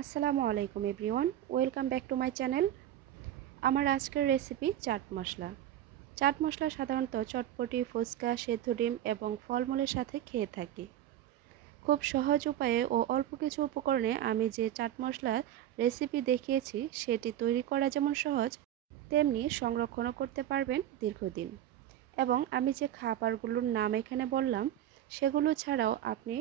আসসালামু আলাইকুম everyone, welcome back to my channel. আমার আজকের রেসিপি চাট মশলা। চাট মশলা সাধারণত চটপটি, ফুচকা, সেদ্ধ ডিম এবং ফলমূলের সাথে খেয়ে থাকি। খুব সহজ উপায়ে ও অল্প কিছু উপকরণে আমি যে চাট মশলার রেসিপি দেখিয়েছি, সেটি তৈরি করা যেমন সহজ, তেমনি সংরক্ষণও করতে পারবেন দীর্ঘদিন। এবং আমি যে খাবারগুলোর নাম এখানে বললাম, সেগুলো ছাড়াও আপনি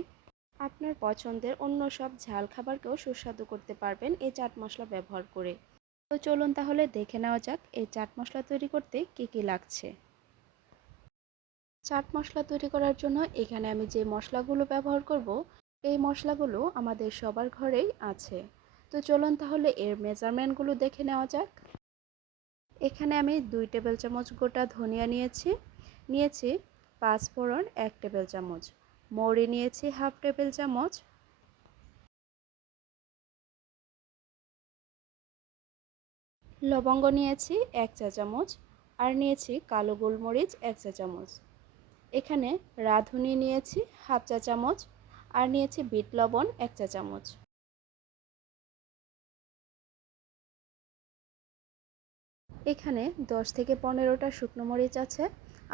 আপনার পছন্দের অন্য সব ঝাল খাবারকেও সুস্বাদু করতে পারবেন এই চাট মশলা ব্যবহার করে। তো চলুন তাহলে দেখে নেওয়া যাক এই চাট মশলা তৈরি করতে কি কি লাগছে। চাট মশলা তৈরি করার জন্য এখানে আমি যে মশলাগুলো ব্যবহার করব, এই মশলাগুলো আমাদের সবার ঘরেই আছে। তো চলুন তাহলে এর মেজারমেন্টগুলো দেখে নেওয়া যাক। এখানে আমি দুই টেবিল চামচ গোটা ধনিয়া নিয়েছি। নিয়েছি পাঁচ ফোড়ন, এক টেবিল চামচ। মৌরি নিয়েছি হাফ টেবিল চামচ। লবঙ্গ নিয়েছি এক চা চামচ আর নিয়েছি কালো গোলমরিচ এক চা চামচ। এখানে রাঁধুনি নিয়েছি হাফ চা চামচ আর নিয়েছি বিট লবণ এক চা চামচ। এখানে দশ থেকে পনেরোটা শুকনো মরিচ আছে।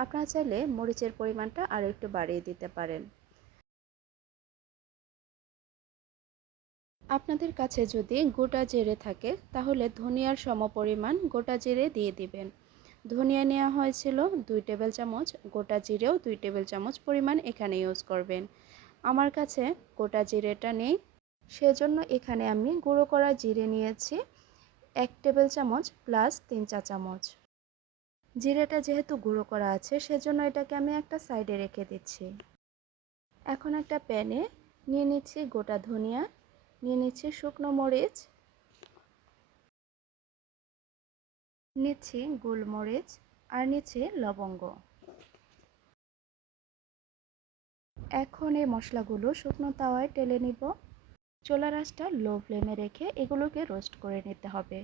আপনারা চাইলে মরিচের পরিমাণটা আরও একটু বাড়িয়ে দিতে পারেন। আপনাদের কাছে যদি গোটা জিরে থাকে, তাহলে ধনিয়ার সমপরিমাণ গোটা জিরে দিয়ে দিবেন। ধনিয়া নেওয়া হয়েছিল দুই টেবিল চামচ, গোটা জিরেও দুই টেবিল চামচ পরিমাণ এখানে ইউজ করবেন। আমার কাছে গোটা জিরেটা নেই, সেজন্য এখানে আমি গুঁড়ো করা জিরে নিয়েছি, এক টেবিল চামচ প্লাস তিন চা চামচ। জিরেটা যেহেতু গুঁড়ো করা আছে, সেজন্য এটাকে আমি একটা সাইডে রেখে দিচ্ছি। এখন একটা প্যানে নিয়ে নিচ্ছি গোটা ধনিয়া। নিয়ে নিচ্ছি শুকনো মরিচ। নিচ্ছি গোলমরিচ আর নিচ্ছি লবঙ্গ। এখন এই মশলাগুলো শুকনো তাওয়ায় টেলে নিব। চোলা রাসটা লো ফ্লেমে রেখে এগুলোকে রোস্ট করে নিতে হবে।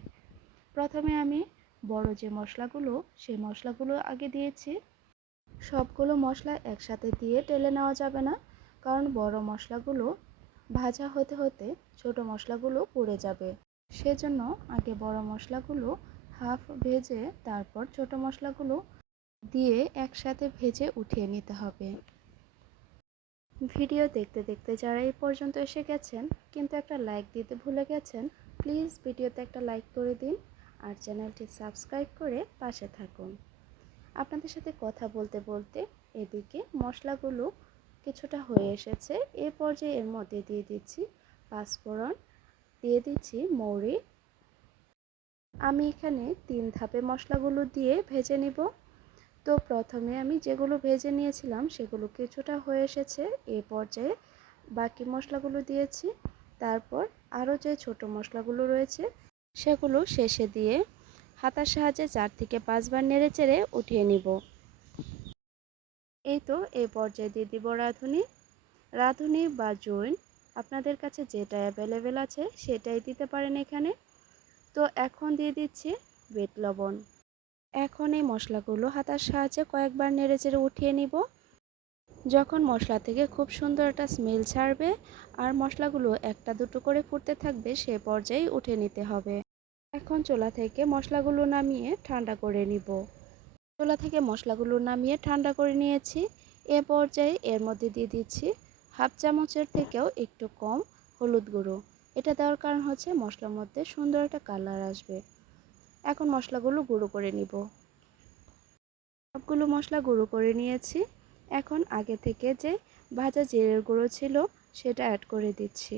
প্রথমে আমি বড় যে মশলাগুলো, সেই মশলাগুলো আগে দিয়েছি। সবগুলো মশলা একসাথে দিয়ে টেলে নেওয়া যাবে না, কারণ বড় মশলাগুলো ভাজা হতে হতে ছোট মশলাগুলো পুড়ে যাবে। সেজন্য আগে বড় মশলাগুলো হাফ ভেজে তারপর ছোট মশলাগুলো দিয়ে একসাথে ভেজে উঠিয়ে নিতে হবে। ভিডিও দেখতে দেখতে যারা এই পর্যন্ত এসে গেছেন, কিন্তু একটা লাইক দিতে ভুলে গেছেন, প্লিজ ভিডিওতে একটা লাইক করে দিন আর চ্যানেলটি সাবস্ক্রাইব করে পাশে থাকুন। আপনাদের সাথে কথা বলতে বলতে এদিকে মশলাগুলো কিছুটা হয়ে এসেছে। এ পর্যায়ে এর মধ্যে দিয়ে দিচ্ছি পাঁচফোড়ন, দিয়ে দিচ্ছি মৌরি। আমি এখানে তিন ধাপে মশলাগুলো দিয়ে ভেজে নিব। তো প্রথমে আমি যেগুলো ভেজে নিয়েছিলাম সেগুলো কিছুটা হয়ে এসেছে। এ পর্যায়ে বাকি মশলাগুলো দিয়েছি, তারপর আরও যে ছোট মশলাগুলো রয়েছে, সেগুলো শেষে দিয়ে হাতার সাহায্যে চার থেকে পাঁচবার নেড়ে চেড়ে উঠিয়ে নিব। এই তো এই পর্যায়ে দিয়ে দিব রাঁধুনি। রাঁধুনি বা জৈন, আপনাদের কাছে যেটা অ্যাভেলেবেল আছে সেটাই দিতে পারেন এখানে। তো এখন দিয়ে দিচ্ছি বেট লবণ। এখন এই মশলাগুলো হাতার সাহায্যে কয়েকবার নেড়ে চেড়ে উঠিয়ে নিব। যখন মশলা থেকে খুব সুন্দর একটা স্মেল ছাড়বে আর মশলাগুলো একটা দুটো করে ফুটতে থাকবে, সে পর্যায়ে উঠে নিতে হবে। এখন চোলা থেকে মশলাগুলো নামিয়ে ঠান্ডা করে নিব। চোলা থেকে মশলাগুলো নামিয়ে ঠান্ডা করে নিয়েছি। এ পর্যায়ে এর মধ্যে দিয়ে দিচ্ছি হাফ চামচের থেকেও একটু কম হলুদ গুঁড়ো। এটা দেওয়ার কারণ হচ্ছে মশলার মধ্যে সুন্দর একটা কালার আসবে। এখন মশলাগুলো গুঁড়ো করে নিব। সবগুলো মশলা গুঁড়ো করে নিয়েছি। এখন আগে থেকে যে ভাজা জিরের গুঁড়ো ছিল সেটা অ্যাড করে দিচ্ছি।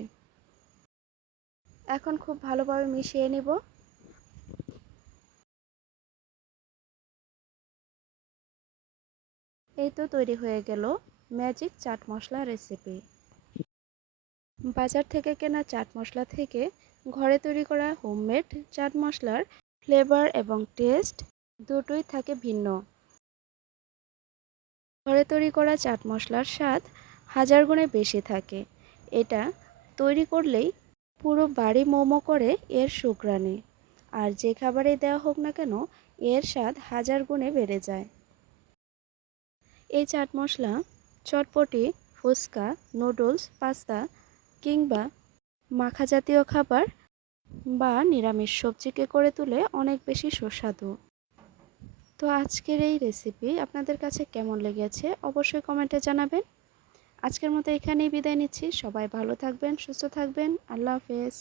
এখন খুব ভালোভাবে মিশিয়ে নিব। এই তো তৈরি হয়ে গেল ম্যাজিক চাট মশলা রেসিপি। বাজার থেকে কেনা চাট মশলা থেকে ঘরে তৈরি করা হোমমেড চাট মশলার ফ্লেভার এবং টেস্ট দুটোই থাকে ভিন্ন। ঘরে তৈরি করা চাট মশলার স্বাদ হাজার গুণে বেশি থাকে। এটা তৈরি করলেই পুরো বাড়ি মোমো করে এর সুগ্রানে আর যে খাবারে দেওয়া হোক না কেন, এর স্বাদ হাজার গুণে বেড়ে যায়। এই চাট মশলা, চটপটি, ফুচকা, নুডলস, পাস্তা কিংবা মাখা জাতীয় খাবার বা নিরামিষ সবজিকে করে তুলে অনেক বেশি সুস্বাদু। তো আজকের এই রেসিপি আপনাদের কাছে কেমন লেগেছে অবশ্যই কমেন্টে জানাবেন। আজকের মতো এখানেই বিদায় নিচ্ছি। সবাই ভালো থাকবেন, সুস্থ থাকবেন। আল্লাহ হাফেজ।